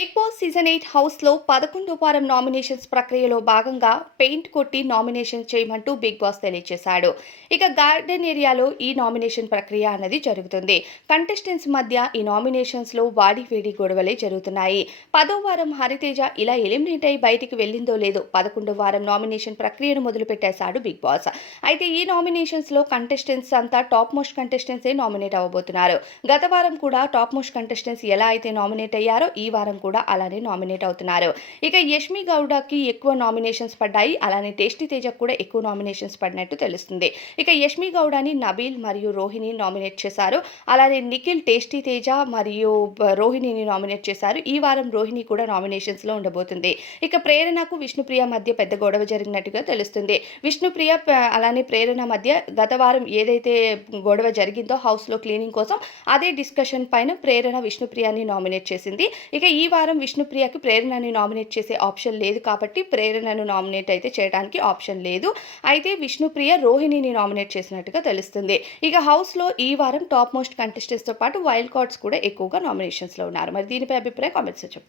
Big boss season eight హౌస్లో పదకొండో వారం నామినేషన్స్ ప్రక్రియలో భాగంగా పెయింట్ కొట్టి నామినేషన్ చేయమంటూ బిగ్ బాస్ తెలియజేశాడు. ఇక గార్డెన్ ఏరియాలో ఈ నామినేషన్ ప్రక్రియ అన్నది జరుగుతుంది. కంటెస్టెంట్స్ మధ్య ఈ నామినేషన్స్లో వాడి వేడి గొడవలే జరుగుతున్నాయి. పదో వారం హరితేజ ఇలా ఎలిమినేట్ అయి బయటికి వెళ్ళిందో లేదో పదకొండో వారం నామినేషన్ ప్రక్రియను మొదలుపెట్టేశాడు బిగ్ బాస్. అయితే ఈ నామినేషన్స్లో కంటెస్టెంట్స్ అంతా టాప్ మోస్ట్ కంటెస్టెంట్సే నామినేట్ అవ్వబోతున్నారు. గత వారం కూడా టాప్ మోస్ట్ కంటెస్టెంట్స్ ఎలా అయితే నామినేట్ అయ్యారో ఈ వారం కూడా అలానే నామినేట్ అవుతున్నారు. ఇక యష్మి గౌడకి ఎక్కువ నామినేషన్స్ పడ్డాయి. అలానే టేస్టీ తేజకు కూడా ఎక్కువ నామినేషన్స్ పడినట్టు తెలుస్తుంది. ఇక యష్మి గౌడని నబీల్ మరియు రోహిణి నామినేట్ చేశారు. అలానే నిఖిల్ టేస్టీ తేజ మరియు రోహిణిని నామినేట్ చేశారు. ఈ వారం రోహిణి కూడా నామినేషన్స్లో ఉండబోతుంది. ఇక ప్రేరణకు విష్ణుప్రియ మధ్య పెద్ద గొడవ జరిగినట్టుగా తెలుస్తుంది. విష్ణుప్రియ అలానే ప్రేరణ మధ్య గత వారం ఏదైతే గొడవ జరిగిందో హౌస్లో క్లీనింగ్ కోసం అదే డిస్కషన్ పైన ప్రేరణ విష్ణుప్రియని నామినేట్ చేసింది. ఇక ఈ వారం విష్ణుప్రియకి ప్రేరణని నామినేట్ చేసే ఆప్షన్ లేదు కాబట్టి ప్రేరణను నామినేట్ అయితే చేయడానికి ఆప్షన్ లేదు. అయితే విష్ణుప్రియ రోహిణిని నామినేట్ చేసినట్టుగా తెలుస్తుంది. ఇక హౌస్లో ఈ వారం టాప్ మోస్ట్ కంటెస్టెంట్స్తో పాటు వైల్డ్ కార్డ్స్ కూడా ఎక్కువగా నామినేషన్స్లో ఉన్నారు. మరి దీనిపై అభిప్రాయం కామెంట్స్ చెప్పండి.